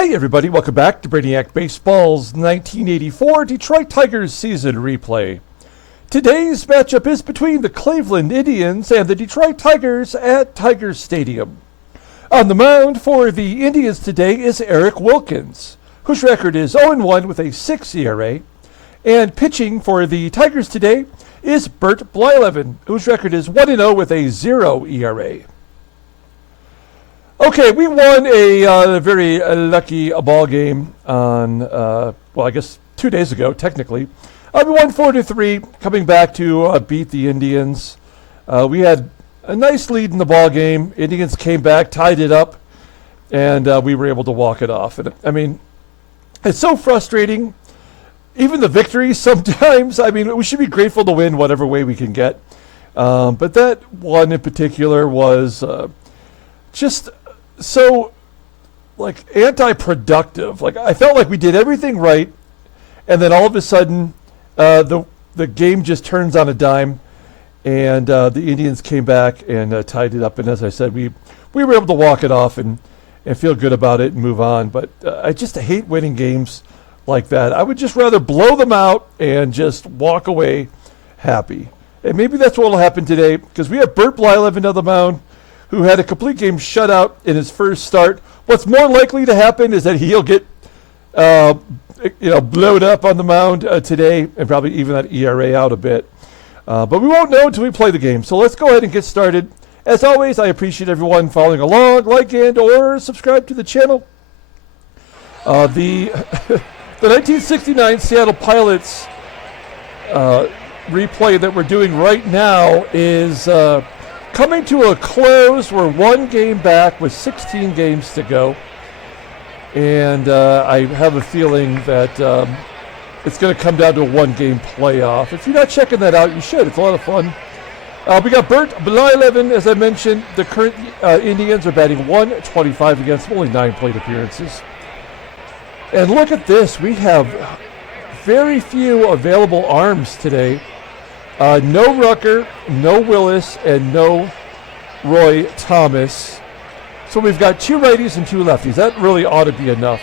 Hey everybody, welcome back to Brainiac Baseball's 1984 Detroit Tigers season replay. Today's matchup is between the Cleveland Indians and the Detroit Tigers at Tigers Stadium. On the mound for the Indians today is Eric Wilkins, whose record is 0-1 with a 6 ERA. And pitching for the Tigers today is Bert Blyleven, whose record is 1-0 with a 0 ERA. Okay, we won a very lucky ball game on, I guess 2 days ago, technically. We won 4-3, coming back to beat the Indians. We had a nice lead in the ball game. Indians came back, tied it up, and we were able to walk it off. And I mean, it's so frustrating. Even the victories sometimes, I mean, we should be grateful to win whatever way we can get. But that one in particular was just so, like, anti-productive. Like, I felt like we did everything right, and then all of a sudden, the game just turns on a dime, and the Indians came back and tied it up. And as I said, we were able to walk it off and feel good about it and move on. But I just hate winning games like that. I would just rather blow them out and just walk away happy. And maybe that's what will happen today, because we have Bert Blyleven on the mound, who had a complete game shutout in his first start. What's more likely to happen is that he'll get blowed up on the mound today and probably even that ERA out a bit. But we won't know until we play the game. So let's go ahead and get started. As always, I appreciate everyone following along, like and or subscribe to the channel. The 1969 Seattle Pilots replay that we're doing right now is coming to a close. We're one game back with 16 games to go. And I have a feeling that it's going to come down to a one-game playoff. If you're not checking that out, you should. It's a lot of fun. We got Bert Blyleven, as I mentioned. The current Indians are batting .125 against only 9 plate appearances. And look at this. We have very few available arms today. No Rucker, no Willis, and no Roy Thomas. So we've got 2 righties and 2 lefties. That really ought to be enough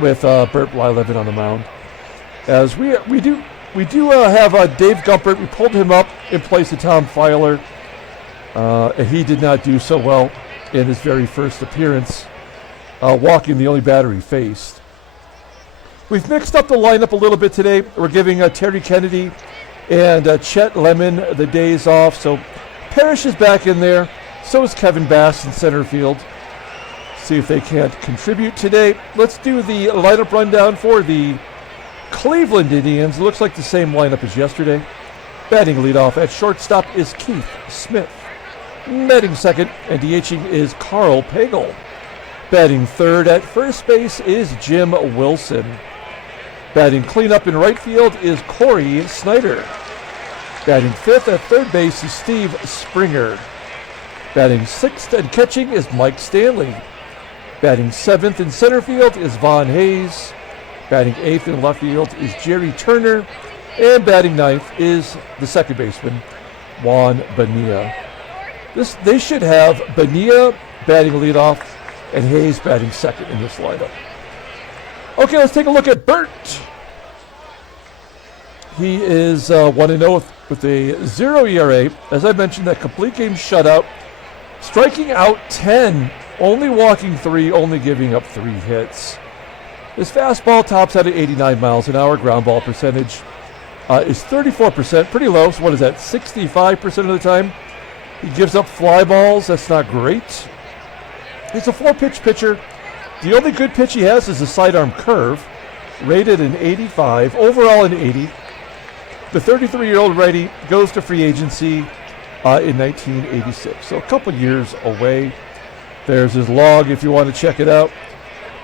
with Bert Blyleven on the mound. As we do have Dave Gumpert. We pulled him up in place of Tom Filer. And he did not do so well in his very first appearance, walking the only batter he faced. We've mixed up the lineup a little bit today. We're giving Terry Kennedy and Chet Lemon the days off. So Parrish is back in there. So is Kevin Bass in center field. See if they can't contribute today. Let's do the lineup rundown for the Cleveland Indians. It looks like the same lineup as yesterday. Batting leadoff at shortstop is Keith Smith. Batting second and DHing is Karl PAGEL. Batting third at first base is Jim Wilson. Batting cleanup in right field is Cory SNYDER. Batting fifth at third base is Steve Springer. Batting sixth and catching is Mike Stanley. Batting seventh in center field is Von Hayes. Batting eighth in left field is Jerry Turner. And batting ninth is the second baseman, Juan Bonilla. They should have Bonilla batting leadoff and Hayes batting second in this lineup. Okay, let's take a look at Bert. He is 1-0 with a 0 ERA. As I mentioned, that complete game shutout. Striking out 10, only walking 3, only giving up 3 hits. His fastball tops out at 89 miles an hour. Ground ball percentage is 34%, pretty low. So what is that, 65% of the time? He gives up fly balls. That's not great. He's a 4-pitch pitcher. The only good pitch he has is a sidearm curve, rated an 85, overall an 80. The 33-year-old righty goes to free agency in 1986, so a couple years away. There's his log if you want to check it out.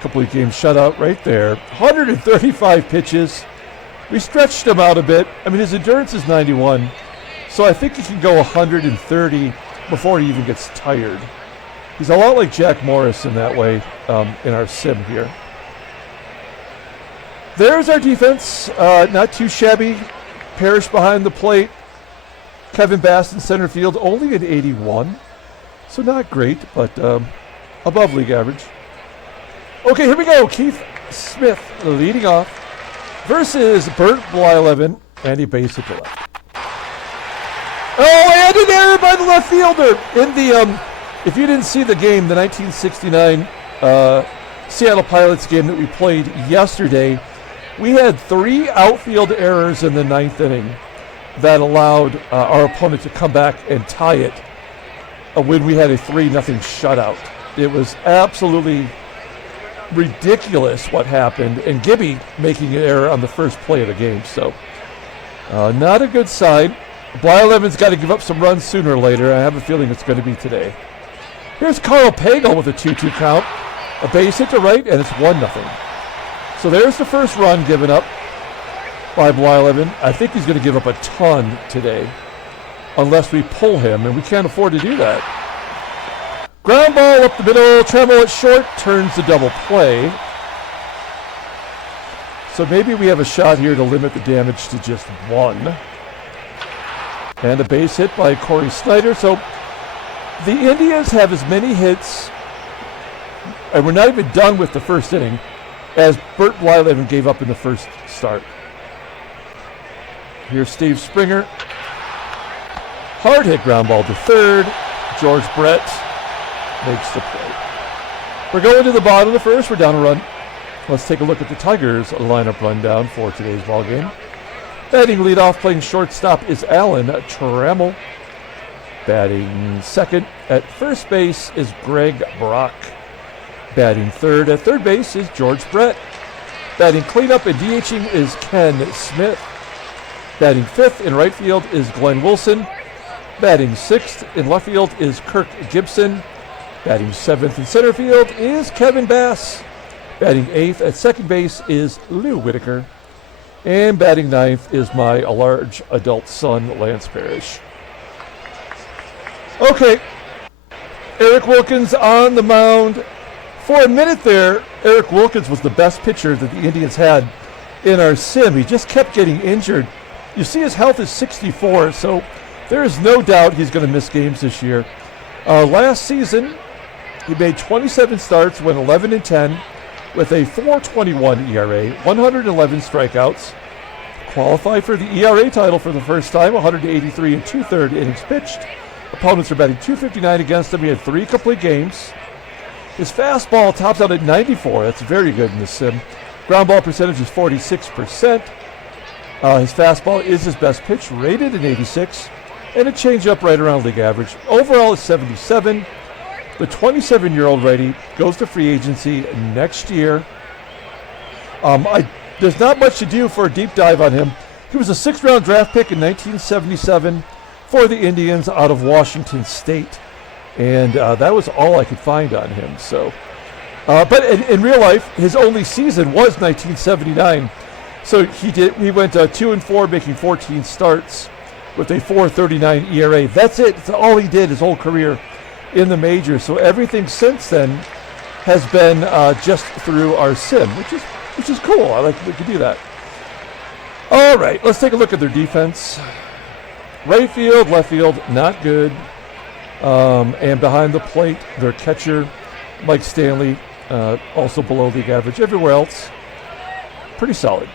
Complete game shutout right there. 135 pitches. We stretched him out a bit. I mean, his endurance is 91, so I think he can go 130 before he even gets tired. He's a lot like Jack Morris in that way in our sim here. There's our defense. Not too shabby. Parrish behind the plate. Kevin Bass in center field, only an 81. So not great, but above league average. Okay, here we go. Keith Smith leading off versus Bert Blyleven, and he base hit to left. Oh, and an error by the left fielder in the. If you didn't see the game, the 1969 Seattle Pilots game that we played yesterday, we had 3 outfield errors in the 9th inning that allowed our opponent to come back and tie it when we had a 3-0 shutout. It was absolutely ridiculous what happened, and Gibby making an error on the first play of the game. So not a good sign. Blyleven's got to give up some runs sooner or later. I have a feeling it's going to be today. Here's Karl PAGEL with a 2-2 count. A base hit to right, and it's 1-0. So there's the first run given up by Blyleven. I think he's going to give up a ton today unless we pull him, and we can't afford to do that. Ground ball up the middle. Trammell at short turns the double play. So maybe we have a shot here to limit the damage to just 1. And a base hit by Cory SNYDER. So the Indians have as many hits, and we're not even done with the first inning, as Bert Blyleven gave up in the first start. Here's Steve Springer. Hard hit ground ball to third. George Brett makes the play. We're going to the bottom of the first. We're down a run. Let's take a look at the Tigers lineup rundown for today's ballgame. Batting leadoff, playing shortstop, is Alan Trammell. Batting second at first base is Greg Brock. Batting third at third base is George Brett. Batting cleanup and DHing is Ken Smith. Batting fifth in right field is Glenn Wilson. Batting sixth in left field is Kirk GIBSON. Batting seventh in center field is Kevin Bass. Batting eighth at second base is Lou Whitaker. And batting ninth is my large adult son, Lance Parrish. Okay, Eric Wilkins on the mound. For a minute there, Eric Wilkins was the best pitcher that the Indians had in our sim. He just kept getting injured. You see his health is 64, so there is no doubt he's going to miss games this year. Last season, he made 27 starts, went 11-10, with a 4.21 ERA, 111 strikeouts, qualified for the ERA title for the first time, 183 and 2/3 innings pitched. Opponents are batting .259 against him. He had 3 complete games. His fastball tops out at 94. That's very good in the sim. Ground ball percentage is 46%. His fastball is his best pitch, rated at 86, and a changeup right around league average. Overall is 77. The 27-year-old righty goes to free agency next year. There's not much to do for a deep dive on him. He was a 6th-round draft pick in 1977 for the Indians out of Washington State. And that was all I could find on him. So, but in real life, his only season was 1979. So he went 2-4, making 14 starts with a 4.39 ERA. That's it. That's all he did his whole career in the majors. So everything since then has been just through our sim, which is cool. I like that we can do that. All right, let's take a look at their defense. Right field, left field, not good. And behind the plate, their catcher, Mike Stanley, also below league average. Everywhere else, pretty solid.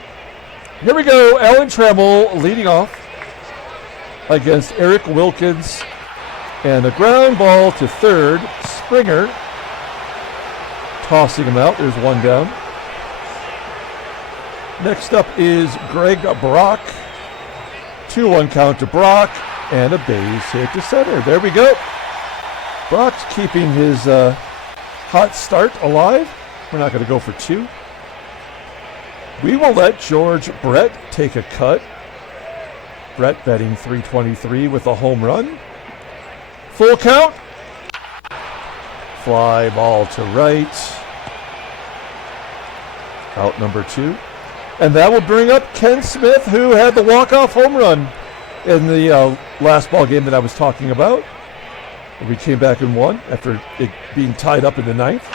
Here we go. Alan Trammell leading off against Eric Wilkins. And a ground ball to third. Springer tossing him out. There's one down. Next up is Greg Brock. 2-1 count to Brock. And a base hit to center. There we go. Brock's keeping his hot start alive. We're not going to go for 2. We will let George Brett take a cut. Brett batting .323 with a home run. Full count. Fly ball to right. Out number 2. And that will bring up Ken Smith, who had the walk-off home run in the last ball game that I was talking about. We came back and won after it being tied up in the 9th.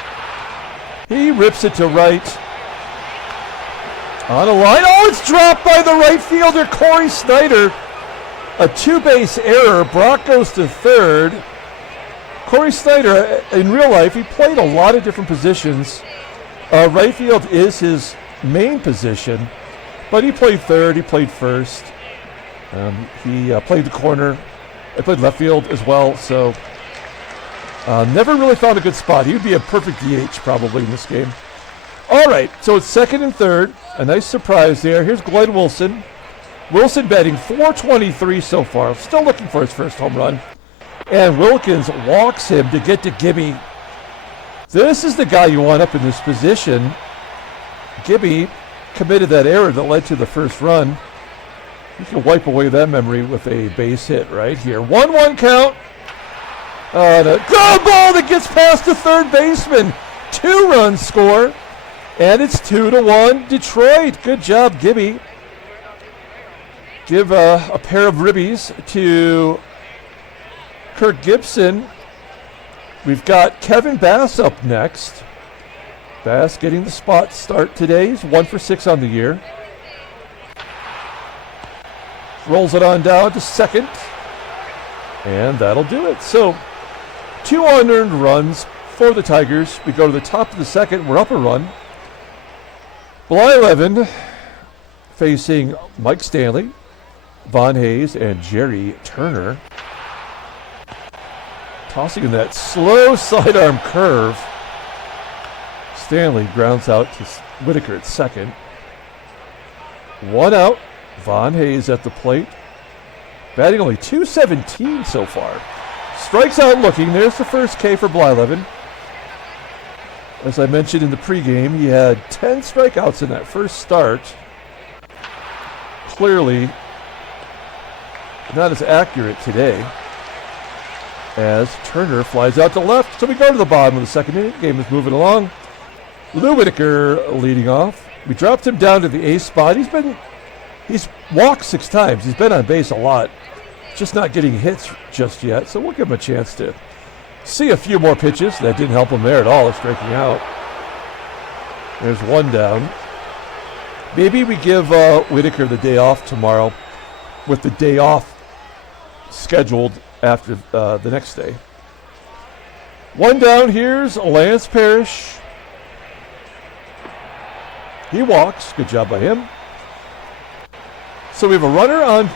He rips it to right. On a line. Oh, it's dropped by the right fielder, Cory SNYDER. A 2-base error. Brock goes to third. Cory SNYDER, in real life, he played a lot of different positions. Right field is his main position, but he played third, he played first. He played the corner. He played left field as well, so never really found a good spot. He would be a perfect DH probably in this game. All right, so it's second and third. A nice surprise there. Here's Glenn Wilson. Wilson batting .423 so far. Still looking for his first home run. And Wilkins walks him to get to Gibby. This is the guy you want up in this position. Gibby committed that error that led to the first run. You can wipe away that memory with a base hit right here. 1-1 count. And a good ball that gets past the third baseman. 2-run score. And it's 2-1 Detroit. Good job, Gibby. Give a pair of ribbies to Kirk GIBSON. We've got Kevin Bass up next. Bass getting the spot start today. He's 1 for 6 on the year. Rolls it on down to second. And that'll do it. So 2 unearned runs for the Tigers. We go to the top of the second. We're up a run. Blyleven facing Mike Stanley, Von Hayes, and Jerry Turner. Tossing in that slow sidearm curve. Stanley grounds out to Whitaker at second. 1 out. Von Hayes at the plate. Batting only .217 so far. Strikes out looking. There's the first K for Blyleven. As I mentioned in the pregame, he had 10 strikeouts in that first start. Clearly not as accurate today, as Turner flies out to left. So we go to the bottom of the second inning. Game is moving along. Lou Whitaker leading off. We dropped him down to the ace spot. He's walked 6 times. He's been on base a lot. Just not getting hits just yet. So we'll give him a chance to see a few more pitches. That didn't help him there at all, striking out. There's 1 down. Maybe we give Whitaker the day off tomorrow, with the day off scheduled after the next day. 1 down. Here's Lance Parrish. He walks. Good job by him. So we have a runner on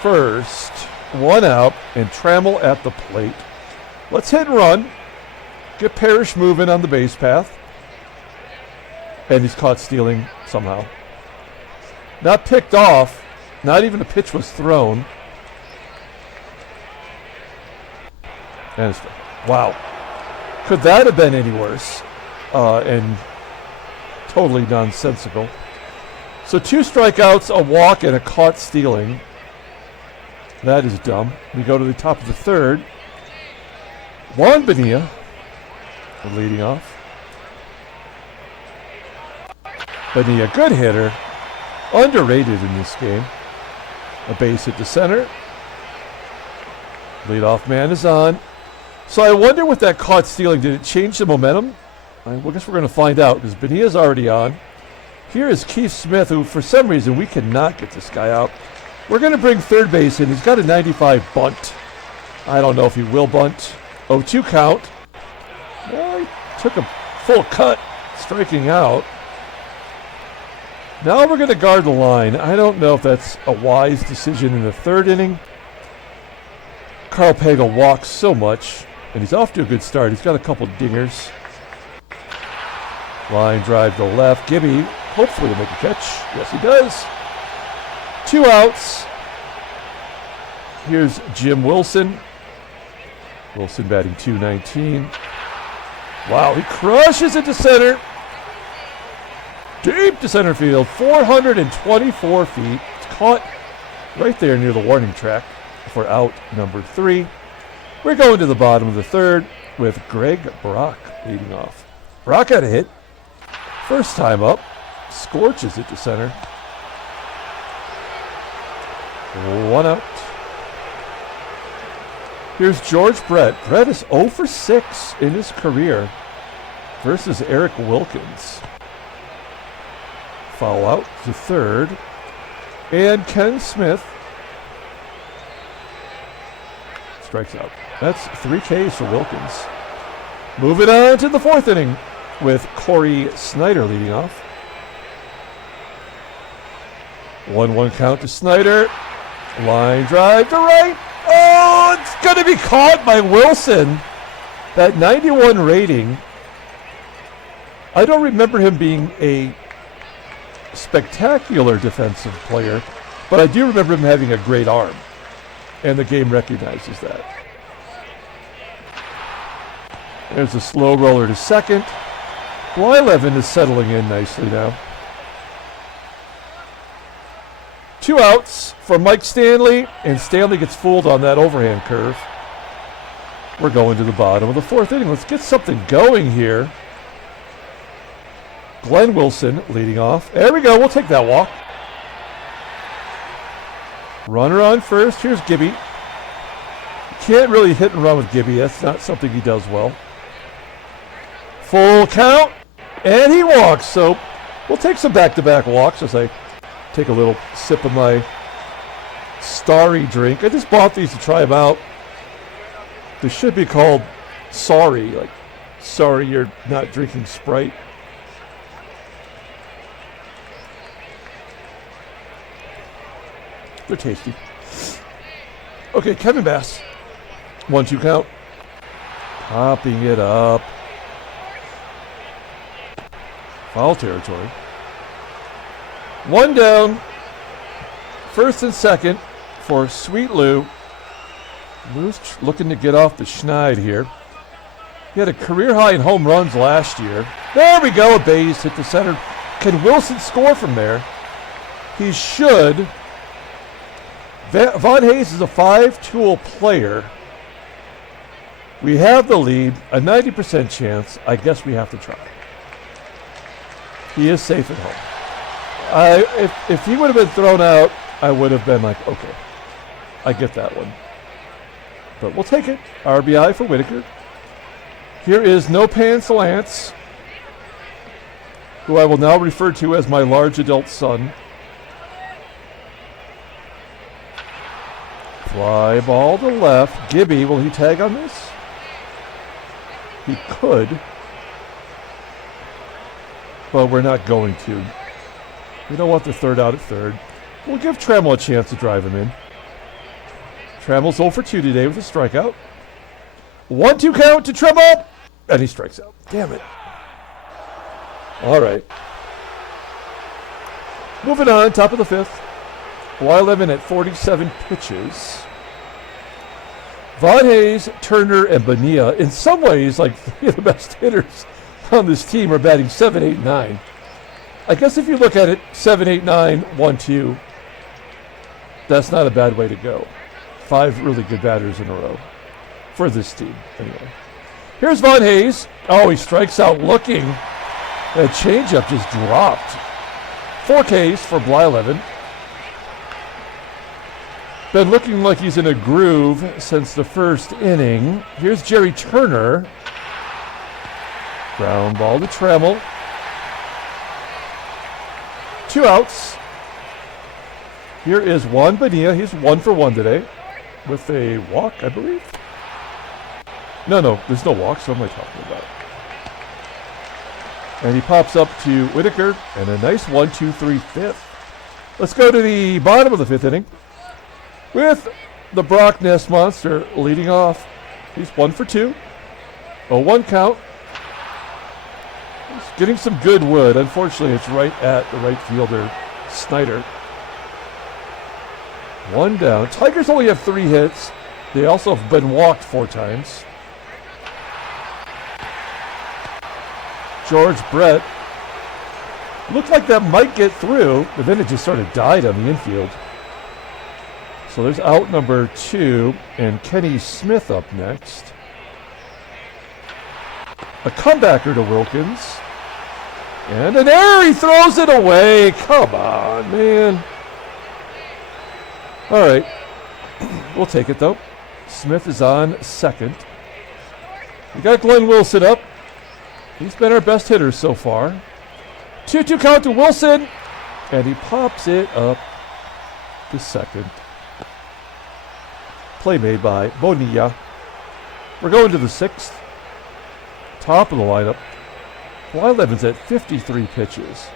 first, 1 out, and Trammell at the plate. Let's hit and run. Get Parrish moving on the base path. And he's caught stealing somehow. Not picked off. Not even a pitch was thrown. And wow. Could that have been any worse? And totally nonsensical. So 2 strikeouts, a walk, and a caught stealing. That is dumb. We go to the top of the third. Juan Bonilla leading off. Bonilla, good hitter. Underrated in this game. A base hit to center. Leadoff man is on. So I wonder with that caught stealing, did it change the momentum? I guess we're going to find out, because Bonilla's already on. Here is Keith Smith, who for some reason we cannot get this guy out. We're going to bring third base in. He's got a 95 bunt. I don't know if he will bunt. 0-2 count. Well, he took a full cut, striking out. Now we're going to guard the line. I don't know if that's a wise decision in the third inning. Karl PAGEL walks so much, and he's off to a good start. He's got a couple dingers. Line drive to left. Gibby, hopefully to make a catch. Yes, he does. 2 outs. Here's Jim Wilson. Wilson batting .219. Wow, he crushes it to center. Deep to center field, 424 feet. It's caught right there near the warning track for out number 3. We're going to the bottom of the third with Greg Brock leading off. Brock had a hit. First time up. Scorches it to center. 1 out. Here's George Brett. Brett is 0 for 6 in his career versus Eric Wilkins. Foul out to third. And Ken Smith strikes out. That's 3 Ks for Wilkins. Moving on to the 4th inning. with Cory SNYDER leading off. 1-1 count to SNYDER. Line drive to right. Oh, it's going to be caught by Wilson. That 91 rating. I don't remember him being a spectacular defensive player, but I do remember him having a great arm, and the game recognizes that. There's a slow roller to second. Blyleven is settling in nicely now. 2 outs for Mike Stanley, and Stanley gets fooled on that overhand curve. We're going to the bottom of the 4th inning. Let's get something going here. Glenn Wilson leading off. There we go. We'll take that walk. Runner on first. Here's Gibby. Can't really hit and run with Gibby. That's not something he does well. Full count. And he walks. So we'll take some back-to-back walks as I take a little sip of my Starry drink. I just bought these to try them out. They should be called Sorry. Like, sorry you're not drinking Sprite. They're tasty. Okay, Kevin Bass. 1-2 count. Popping it up. Foul territory. 1 down. 1st and 2nd for Sweet Lou. Lou's looking to get off the schneid here. He had a career high in home runs last year. There we go. A base hit the center. Can Wilson score from there? He should. Von Hayes is a 5-tool player. We have the lead, a 90% chance. I guess we have to try. He is safe at home. If he would have been thrown out, I would have been like, okay, I get that one. But we'll take it. RBI for Whitaker. Here is No Pants Lance, who I will now refer to as my large adult son. Fly ball to left. Gibby, will he tag on this? He could. But we're not going to. We don't want the third out at third. We'll give Trammell a chance to drive him in. Trammell's 0 for 2 today with a strikeout. 1-2 count to Trammell. And he strikes out. Damn it. All right. Moving on, top of the 5th. Blyleven at 47 pitches. Von Hayes, Turner, and Bonilla, in some ways, like 3 of the best hitters on this team are batting 7, 8, 9. I guess if you look at it, 7, 8, 9, 1, 2, that's not a bad way to go. 5 really good batters in a row for this team, anyway. Here's Von Hayes. Oh, he strikes out looking. That changeup just dropped. 4 Ks for Blyleven. Been looking like he's in a groove since the 1st inning. Here's Jerry Turner. Ground ball to Trammell. 2 outs. Here is Juan Bonilla. He's 1 for 1 today with a walk, I believe. No, there's no walk, so what am I talking about? And he pops up to Whitaker, and a nice 1-2-3 5th. Let's go to the bottom of the 5th inning with the Brock Ness Monster leading off. He's 1 for 2. 0-1 count. He's getting some good wood. Unfortunately, it's right at the right fielder, SNYDER. 1 down. Tigers only have 3 hits. They also have been walked 4 times. George Brett. Looked like that might get through, but then it just sort of died on the infield. So there's out number 2, and Kenny Smith up next. A comebacker to Wilkins. And an error, he throws it away. Come on, man. All right, we'll take it though. Smith is on second. We got Glenn Wilson up. He's been our best hitter so far. 2-2 count to Wilson, and he pops it up to second. Play made by Bonilla. We're going to the 6th. Top of the lineup. Blyleven's at 53 pitches.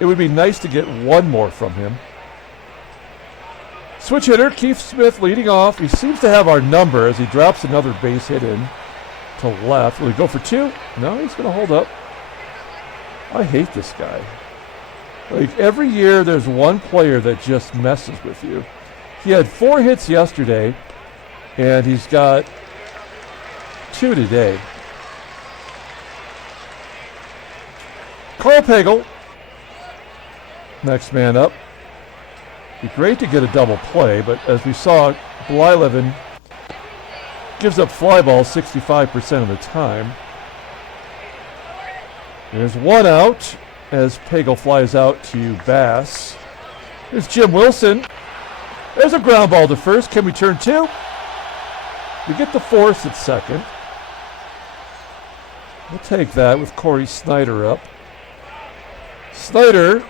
It would be nice to get one more from him. Switch hitter, Keith Smith leading off. He seems to have our number as he drops another base hit in to left. Will he go for two? No, he's going to hold up. I hate this guy. Like, every year there's one player that just messes with you. He had 4 hits yesterday, and he's got 2 today. Karl PAGEL, next man up. Be great to get a double play, but as we saw, Blyleven gives up fly balls 65% of the time. There's one out as PAGEL flies out to Bass. There's Jim Wilson. There's a ground ball to first. Can we turn 2? We get the force at second. We'll take that with Cory SNYDER up. SNYDER,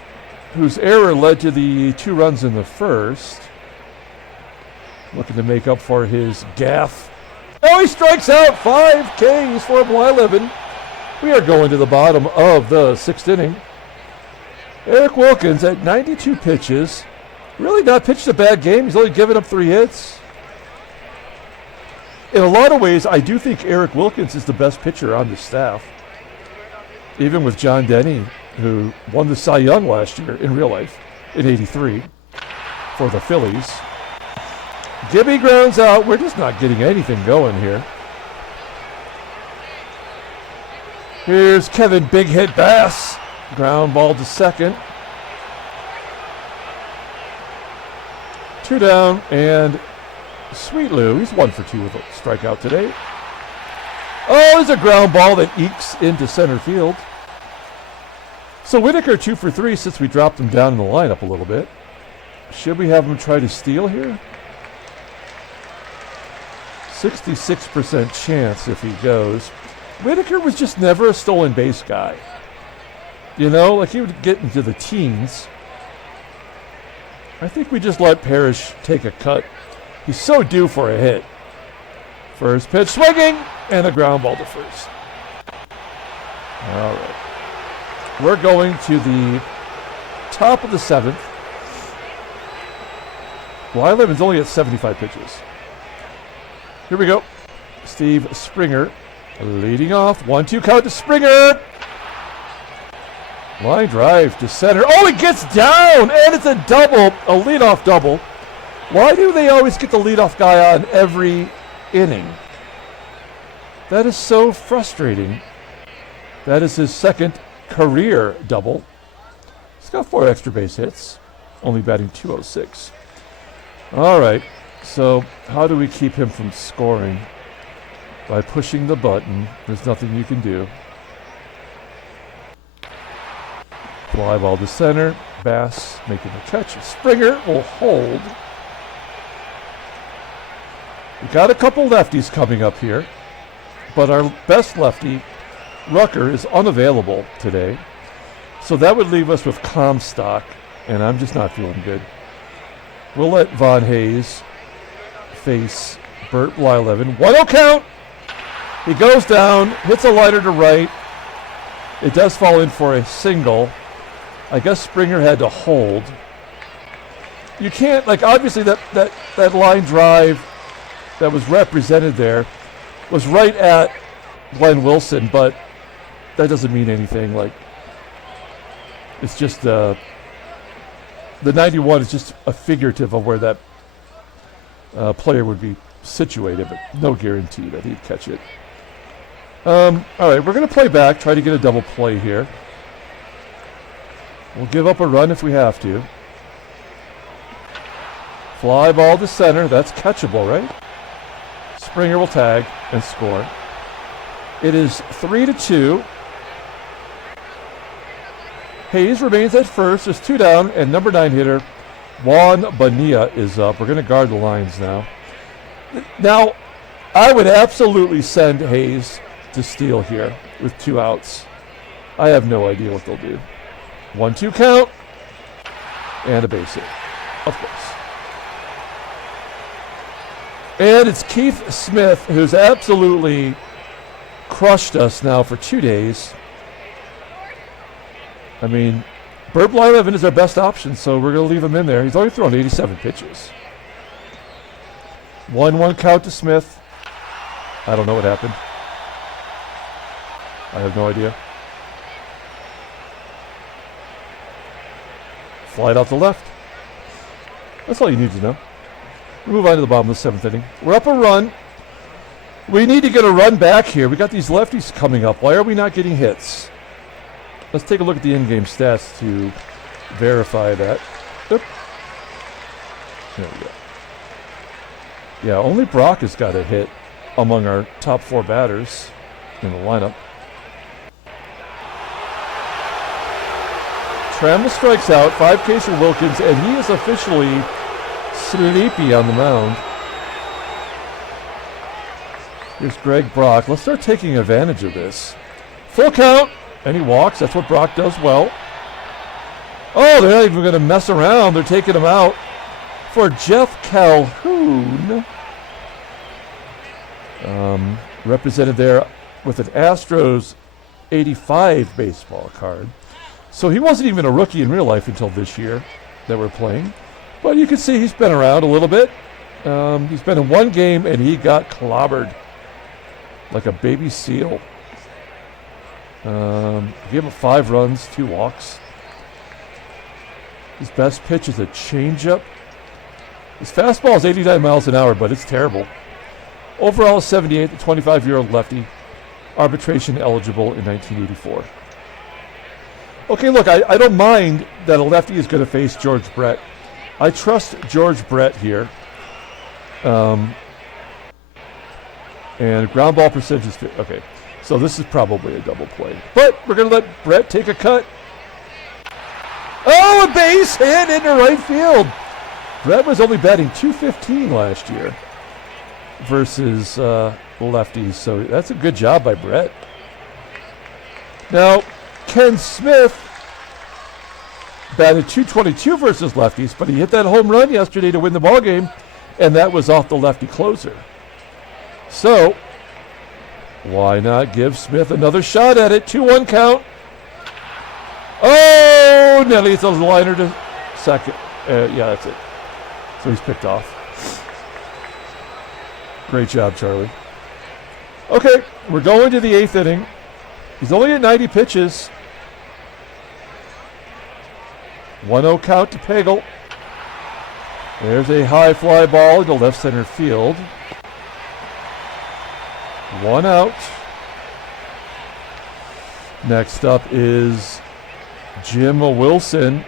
whose error led to the 2 runs in the first, looking to make up for his gaffe. Oh, he strikes out. 5 Ks for Blyleven. We are going to the bottom of the 6th inning. Eric Wilkins at 92 pitches. Really not pitched a bad game. He's only given up 3 hits. In a lot of ways, I do think Eric Wilkins is the best pitcher on the staff. Even with John Denny, who won the Cy Young last year in real life in '83 for the Phillies. Gibby grounds out. We're just not getting anything going here. Here's Kevin Big Hit Bass. Ground ball to second. 2 down, and Sweet Lou, he's 1 for 2 with a strikeout today. Oh, there's a ground ball that ekes into center field. So WHITAKER 2 for 3 since we dropped him down in the lineup a little bit. Should we have him try to steal here? 66% chance if he goes. WHITAKER was just never a stolen base guy. You know, like he would get into the teens. I think we just let PARRISH take a cut. He's so due for a hit. First pitch swinging, and a ground ball to first. All right. We're going to the top of the 7th. Blyleven's only at 75 pitches. Here we go. Steve Springer leading off. 1-2 count to Springer. Line drive to center. Oh, it gets down, and it's a double, a leadoff double. Why do they always get the leadoff guy on every inning? That is so frustrating. That is his 2nd career double. He's got 4 extra base hits, only batting .206. All right, so how do we keep him from scoring? By pushing the button. There's nothing you can do. Fly ball to center. Bass making the catch. Springer will hold. We got a couple lefties coming up here, but our best lefty, Rucker, is unavailable today. So that would leave us with Comstock, and I'm just not feeling good. We'll let Von Hayes face Bert Blyleven. 1-0 count. He goes down, hits a liner to right. It does fall in for a single. I guess Springer had to hold. You can't, like, obviously that line drive that was represented there was right at Glenn Wilson, but that doesn't mean anything. Like, it's just the 91 is just a figurative of where that player would be situated, but no guarantee that he'd catch it. All right, we're going to play back, try to get a double play here. We'll give up a run if we have to. Fly ball to center. That's catchable, right? Springer will tag and score. It is 3-2. Hayes remains at first. There's 2 down, and number 9 hitter Juan BONILLA is up. We're going to guard the lines now. Now, I would absolutely send Hayes to steal here with 2 outs. I have no idea what they'll do. 1-2 count, and a base hit, of course. And it's Keith Smith, who's absolutely crushed us now for 2 days. I mean, Bert Blyleven is our best option, so we're going to leave him in there. He's only thrown 87 pitches. 1-1 count to Smith. I don't know what happened. I have no idea. Flight out to left. That's all you need to know. We move on to the bottom of the 7th inning. We're up a run. We need to get a run back here. We got these lefties coming up. Why are we not getting hits? Let's take a look at the in-game stats to verify that. Oop. There we go. Yeah, only Brock has got a hit among our top 4 batters in the lineup. Trammell strikes out, 5 Ks for Wilkins, and he is officially sleepy on the mound. Here's Greg Brock. Let's start taking advantage of this. Full count, and he walks. That's what Brock does well. Oh, they're not even going to mess around. They're taking him out for Jeff Calhoun. Represented there with an Astros 85 baseball card. So he wasn't even a rookie in real life until this year that we're playing. But you can see he's been around a little bit. He's been in 1 game, and he got clobbered like a baby seal. Gave him 5 runs, 2 walks. His best pitch is a changeup. His fastball is 89 miles an hour, but it's terrible. Overall, 78, the 25-year-old lefty. Arbitration eligible in 1984. Okay, look, I don't mind that a lefty is going to face George Brett. I trust George Brett here. And ground ball percentage is okay. So this is probably a double play. But we're going to let Brett take a cut. Oh, a base hit into right field. Brett was only batting .215 last year versus lefties. So that's a good job by Brett. Now, Ken Smith batted .222 versus lefties, but he hit that home run yesterday to win the ball game, and that was off the lefty closer. So, why not give Smith another shot at it? 2-1 count. Oh, Nelly, it's a liner to second. Yeah, that's it. So he's picked off. Great job, Charlie. Okay, we're going to the 8th inning. He's only at 90 pitches. 1-0 count to Pagel. There's a high fly ball into left center field. 1 out. Next up is Jim Wilson.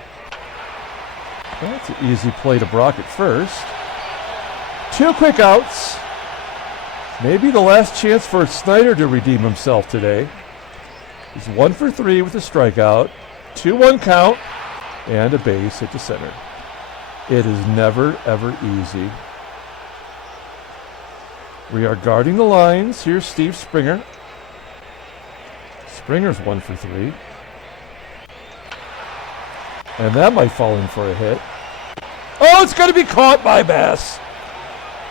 That's an easy play to Brock at first. 2 quick outs. Maybe the last chance for SNYDER to redeem himself today. He's 1 for 3 with a strikeout. 2-1 count. And a base hit to center. It is never, ever easy. We are guarding the lines. Here's Steve Springer. Springer's 1 for 3. And that might fall in for a hit. Oh, it's going to be caught by Bass.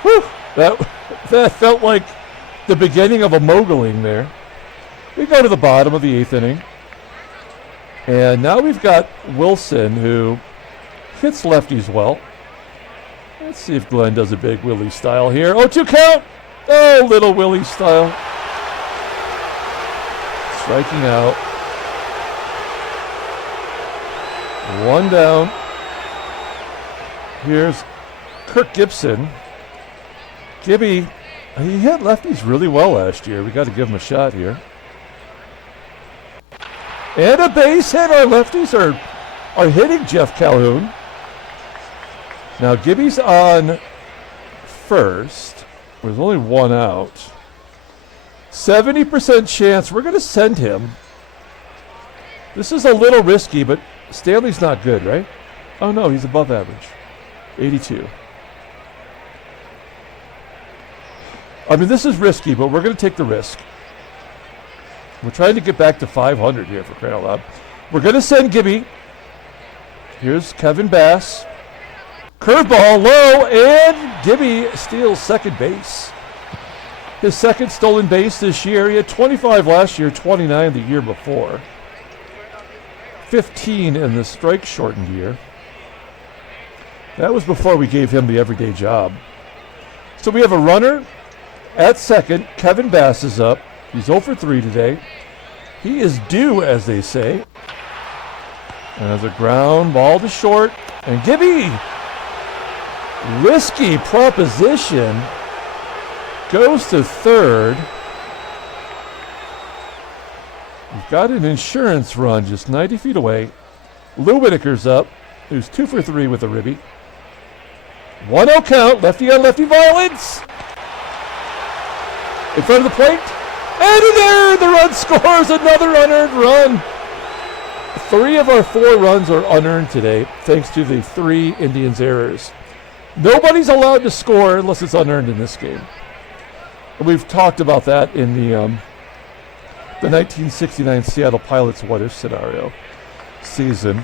Whew. That felt like the beginning of a moguling there. We go to the bottom of the 8th inning. And now we've got Wilson, who hits lefties well. Let's see if Glenn does a big Willie style here. 0-2 count. Oh, little Willie style. Striking out. 1 down. Here's Kirk GIBSON. Gibby, he hit lefties really well last year. We got to give him a shot here. And a base hit. Our lefties are hitting Jeff Calhoun. Now Gibby's on first. There's only 1 out. 70% chance we're going to send him. This is a little risky, but Stanley's not good, right? Oh no, he's above average. 82. I mean, this is risky, but we're going to take the risk. We're trying to get back to 500 here for crying out loud. We're going to send Gibby. Here's Kevin Bass. Curveball low, and Gibby steals second base. His second stolen base this year. He had 25 last year, 29 the year before. 15 in the strike-shortened year. That was before we gave him the everyday job. So we have a runner at second. Kevin Bass is up. He's 0 for 3 today. He is due, as they say. And as a ground ball to short. And Gibby, risky proposition, goes to third. We've got an insurance run just 90 feet away. Lou Whitaker's up, who's 2 for 3 with a ribby. 1-0 count, lefty on lefty violence. In front of the plate. And in there, the run scores, another unearned run. 3 of our 4 runs are unearned today, thanks to the 3 Indians errors. Nobody's allowed to score unless it's unearned in this game. And we've talked about that in the 1969 Seattle Pilots what-if scenario season.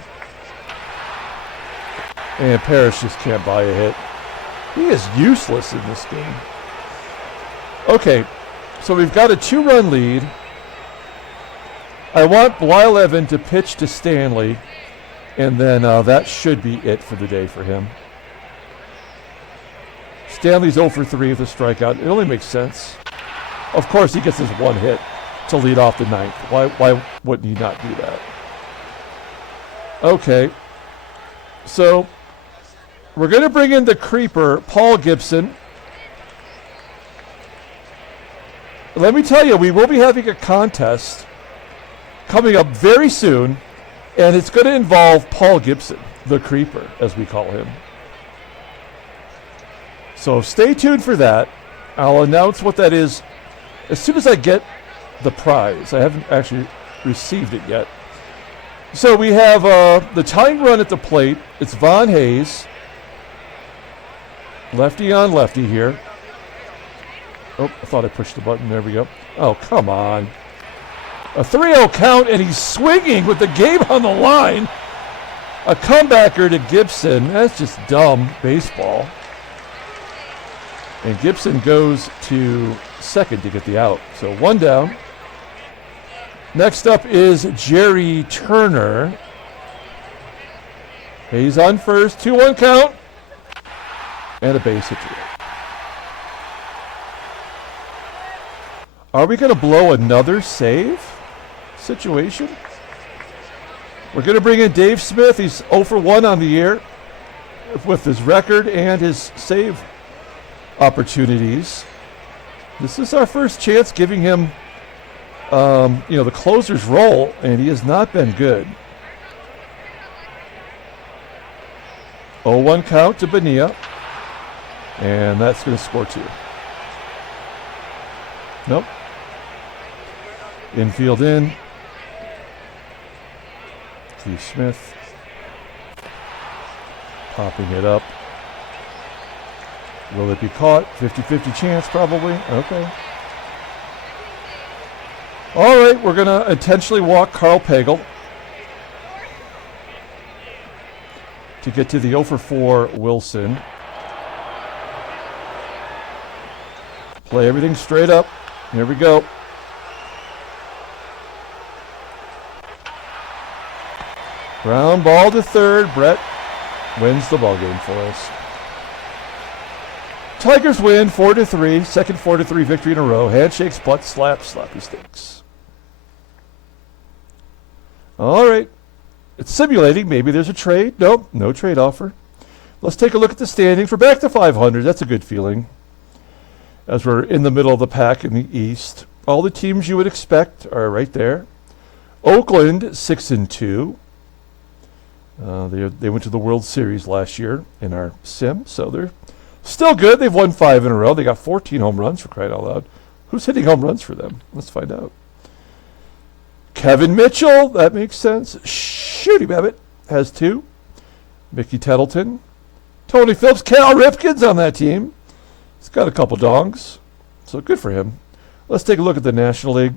And Parrish just can't buy a hit. He is useless in this game. Okay, so we've got a 2-run lead. I want Blyleven to pitch to Stanley, and then that should be it for the day for him. Stanley's 0 for 3 with a strikeout. It only makes sense. Of course, he gets his 1 hit to lead off the 9th. Why wouldn't he not do that? Okay, so we're going to bring in the creeper, Paul Gibson. Let me tell you, we will be having a contest coming up very soon, and it's going to involve Paul Gibson, the creeper, as we call him. So stay tuned for that. I'll announce what that is as soon as I get the prize. I haven't actually received it yet. So we have the tying run at the plate. It's Von Hayes. Lefty on lefty here. Oh, I thought I pushed the button. There we go. Oh, come on. A 3-0 count, and he's swinging with the game on the line. A comebacker to Gibson. That's just dumb baseball. And Gibson goes to second to get the out. So 1 down. Next up is Jerry Turner. Hayes on first. 2-1 count. And a base hit. Are we going to blow another save situation? We're going to bring in Dave Smith. He's 0 for 1 on the year with his record and his save opportunities. This is our first chance giving him the closer's role, and he has not been good. 0-1 count to Bonilla, and that's going to score 2. Nope. Infield in. Steve Smith popping it up. Will it be caught? 50-50 chance, probably. Okay. All right, we're going to intentionally walk Karl Pagel to get to the 0 for 4 Wilson. Play everything straight up. Here we go. Ground ball to third. Brett wins the ballgame for us. Tigers win 4-3. Second 4-3 victory in a row. Handshakes, butt slaps, slappy sticks. All right. It's simulating. Maybe there's a trade. Nope, no trade offer. Let's take a look at the standings. We're back to 500. That's a good feeling, as we're in the middle of the pack in the East. All the teams you would expect are right there. Oakland 6-2. They went to the World Series last year in our sim, so they're still good. They've won 5 in a row. They got 14 home runs, for crying out loud. Who's hitting home runs for them? Let's find out. Kevin Mitchell, that makes sense. Shooty Babbitt has 2. Mickey Tettleton. Tony Phillips, Cal Ripken's on that team. He's got a couple dongs, so good for him. Let's take a look at the National League.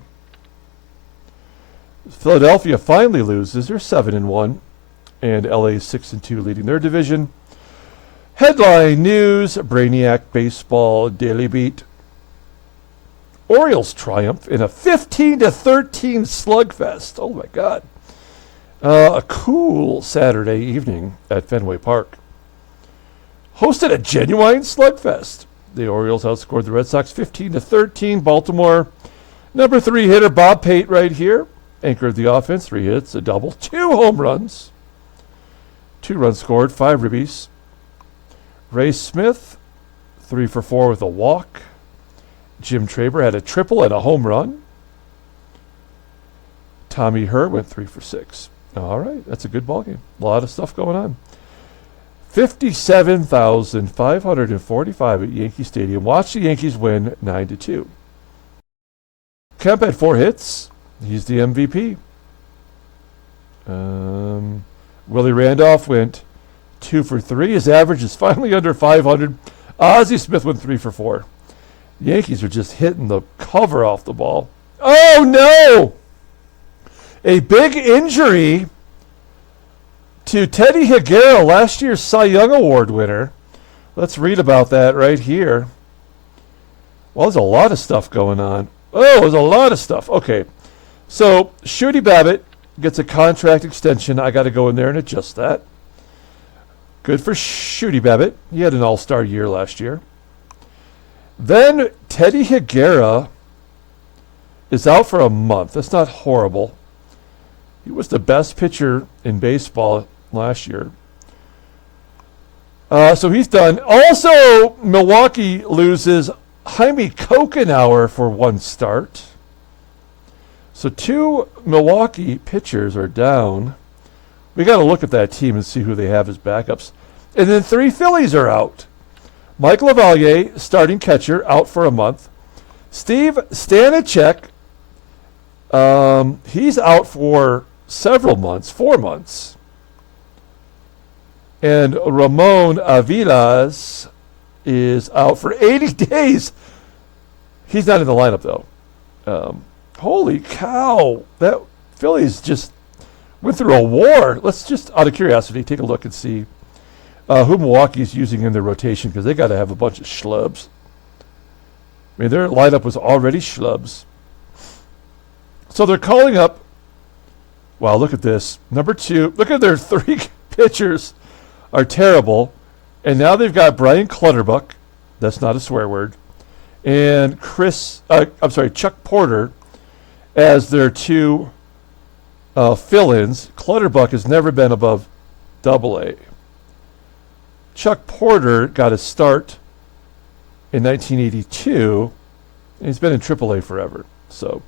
Philadelphia finally loses. They're 7-1, and LA 6-2, leading their division. Headline news: Brainiac Baseball Daily Beat. Orioles triumph in a 15-13 slugfest. Oh my God. A cool Saturday evening at Fenway Park hosted a genuine slugfest. The Orioles outscored the Red Sox 15-13. Baltimore, number 3 hitter Bob Pate right here anchored the offense. 3 hits, a double, 2 home runs. 2 runs scored, 5 ribbies. Ray Smith, 3 for 4 with a walk. Jim Traber had a triple and a home run. Tommy Herr went 3 for 6. All right, that's a good ball game. A lot of stuff going on. 57,545 at Yankee Stadium. Watch the Yankees win 9-2. Kemp had 4 hits. He's the MVP. Willie Randolph went 2 for 3. His average is finally under 500. Ozzie Smith went 3 for 4. The Yankees are just hitting the cover off the ball. Oh, no! A big injury to Teddy Higuera, last year's Cy Young Award winner. Let's read about that right here. Well, there's a lot of stuff going on. Oh, there's a lot of stuff. Okay, so Shooty Babbitt gets a contract extension. I got to go in there and adjust that. Good for Shooty Babbitt. He had an all-star year last year. Then Teddy Higuera is out for a month. That's not horrible. He was the best pitcher in baseball last year. So he's done. Also, Milwaukee loses Jaime Kokenauer for 1 start. So 2 Milwaukee pitchers are down. We got to look at that team and see who they have as backups. And then 3 Phillies are out. Mike LaValliere, starting catcher, out for a month. Steve Stanichek, he's out for several months, 4 months. And Ramon Avilas is out for 80 days. He's not in the lineup, though. Holy cow. That Phillies just went through a war. Let's just, out of curiosity, take a look and see who Milwaukee's using in their rotation, because they got to have a bunch of schlubs. I mean, their lineup was already schlubs. So they're calling up, wow, look at this. Number 2, look at their 3 pitchers are terrible. And now they've got Brian Clutterbuck, that's not a swear word, and Chuck Porter as their 2 fill-ins. Clutterbuck has never been above Double-A. Chuck Porter got his start in 1982, and he's been in Triple-A forever. So,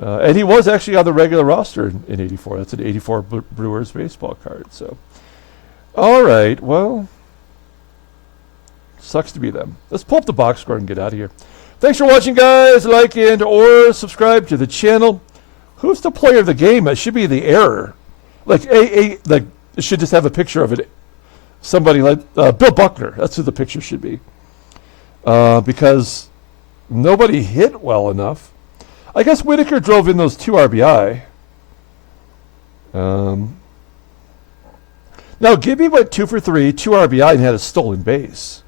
and he was actually on the regular roster in 84. That's an 84 Brewers baseball card. So, all right, well, sucks to be them. Let's pull up the box score and get out of here. Thanks for watching, guys. Like and or subscribe to the channel. Who's the player of the game? It should be the error. Like it should just have a picture of it. Somebody like Bill Buckner. That's who the picture should be. Because nobody hit well enough. I guess Whitaker drove in those 2 RBI. Now, Gibby went 2 for 3, 2 RBI, and had a stolen base.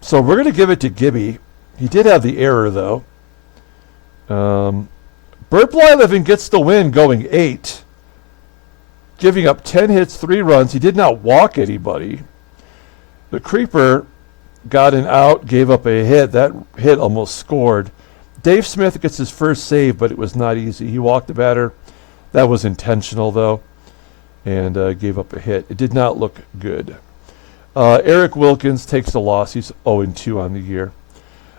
So we're going to give it to Gibby. He did have the error, though. Bert Blyleven gets the win going 8. Giving up 10 hits, 3 runs. He did not walk anybody. The Creeper got an out, gave up a hit. That hit almost scored. Dave Smith gets his first save, but it was not easy. He walked the batter. That was intentional, though, and gave up a hit. It did not look good. Eric Wilkins takes the loss. He's 0-2 on the year.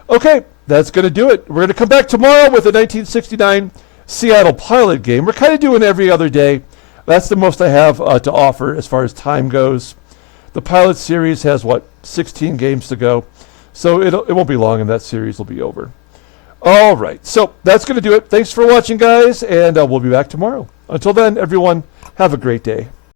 Okay, that's going to do it. We're going to come back tomorrow with a 1969 Seattle Pilot game. We're kind of doing every other day. That's the most I have to offer as far as time goes. The Pilot series has, 16 games to go. So it won't be long, and that series will be over. All right, so that's going to do it. Thanks for watching, guys, and we'll be back tomorrow. Until then, everyone, have a great day.